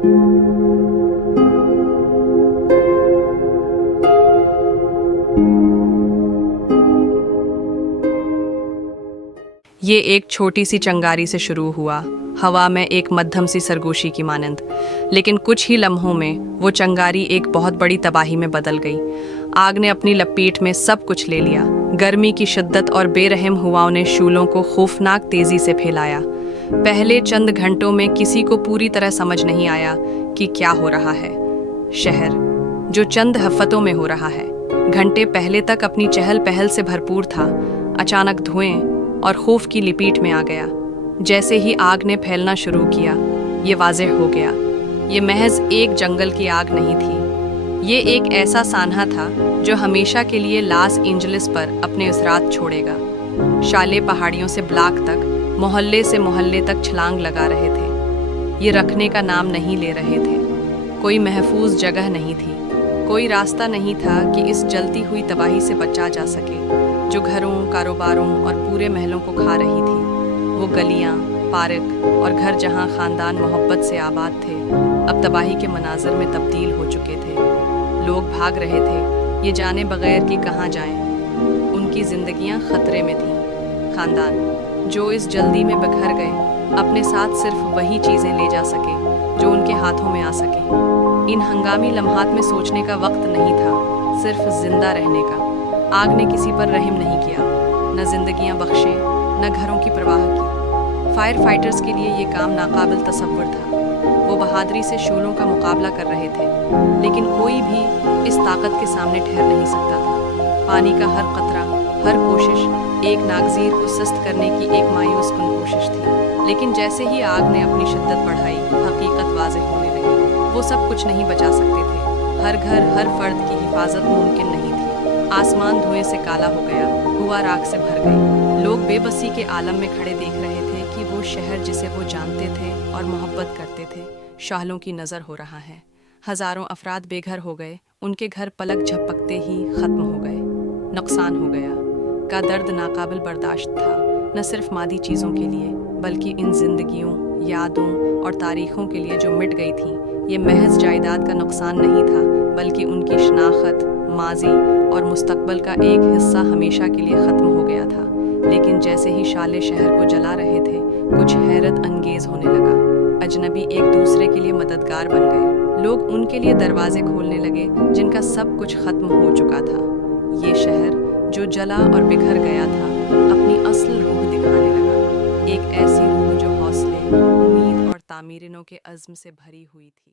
ये एक छोटी सी चंगारी से शुरू हुआ, हवा में एक मध्यम सी सरगोशी की मानंद, लेकिन कुछ ही लम्हों में वो चंगारी एक बहुत बड़ी तबाही में बदल गई। आग ने अपनी लपेट में सब कुछ ले लिया। गर्मी की शिद्दत और बेरहम हवाओं ने शूलों को खौफनाक तेजी से फैलाया। पहले चंद घंटों में किसी को पूरी तरह समझ नहीं आया कि क्या हो रहा है। शहर जो चंद हफ्तों में हो रहा है, घंटे पहले तक अपनी चहल पहल से भरपूर था, अचानक धुएं और खौफ की लिपीट में आ गया। जैसे ही आग ने फैलना शुरू किया, ये वाज़ेह हो गया, ये महज एक जंगल की आग नहीं थी। ये एक ऐसा सान्हा था जो हमेशा के लिए लॉस एंजलिस पर अपने असरात छोड़ेगा। शाले पहाड़ियों से ब्लॉक तक, मोहल्ले से मोहल्ले तक छलांग लगा रहे थे। ये रखने का नाम नहीं ले रहे थे। कोई महफूज जगह नहीं थी, कोई रास्ता नहीं था कि इस जलती हुई तबाही से बचा जा सके जो घरों, कारोबारों और पूरे महलों को खा रही थी। वो गलियां, पार्क और घर जहां खानदान मोहब्बत से आबाद थे, अब तबाही के मनाजर में तब्दील हो चुके थे। लोग भाग रहे थे, ये जाने बगैर कि कहाँ जाएं। उनकी जिंदगियां खतरे में थीं। खानदान जो इस जल्दी में बिखर गए, अपने साथ सिर्फ वही चीज़ें ले जा सके जो उनके हाथों में आ सके। इन हंगामी लम्हात में सोचने का वक्त नहीं था, सिर्फ जिंदा रहने का। आग ने किसी पर रहम नहीं किया, न जिंदगियां बख्शें, न घरों की परवाह की। फायर फाइटर्स के लिए ये काम नाकाबिल तसव्वुर था। वो बहादुरी से शूलों का मुकाबला कर रहे थे, लेकिन कोई भी इस ताकत के सामने ठहर नहीं सकता था। पानी का हर कतरा, हर कोशिश एक नागजीर को सुस्त करने की एक मायूस कुन कोशिश थी। लेकिन जैसे ही आग ने अपनी शिद्दत बढ़ाई, हकीकत वाज़ेह होने लगी। वो सब कुछ नहीं बचा सकते थे। हर घर, हर फर्द की हिफाजत मुमकिन नहीं थी। आसमान धुएं से काला हो गया, हुआ राख से भर गई। लोग बेबसी के आलम में खड़े देख रहे थे कि वो शहर जिसे वो जानते थे और मोहब्बत करते थे, शालों की नज़र हो रहा है। हज़ारों अफराद बेघर हो गए, उनके घर पलक झपकते ही ख़त्म हो गए। नुकसान हो गया का दर्द नाकाबिल बर्दाश्त था, न सिर्फ मादी चीज़ों के लिए, बल्कि इन जिंदगियों, यादों और तारीखों के लिए जो मिट गई थीं। ये महज जायदाद का नुकसान नहीं था, बल्कि उनकी शनाख्त, माजी और मुस्तकबल का एक हिस्सा हमेशा के लिए ख़त्म हो गया था। लेकिन जैसे ही शाले शहर को जला रहे थे, कुछ हैरत अंगेज होने लगा। अजनबी एक दूसरे के लिए मददगार बन गए। लोग उनके लिए दरवाजे खोलने लगे जिनका सब कुछ ख़त्म हो चुका था। ये शहर जो जला और बिखर गया था, अपनी असल रूह दिखाने लगा। एक ऐसी रूह जो हौसले, उम्मीद और तामीरिनों के अज़्म से भरी हुई थी।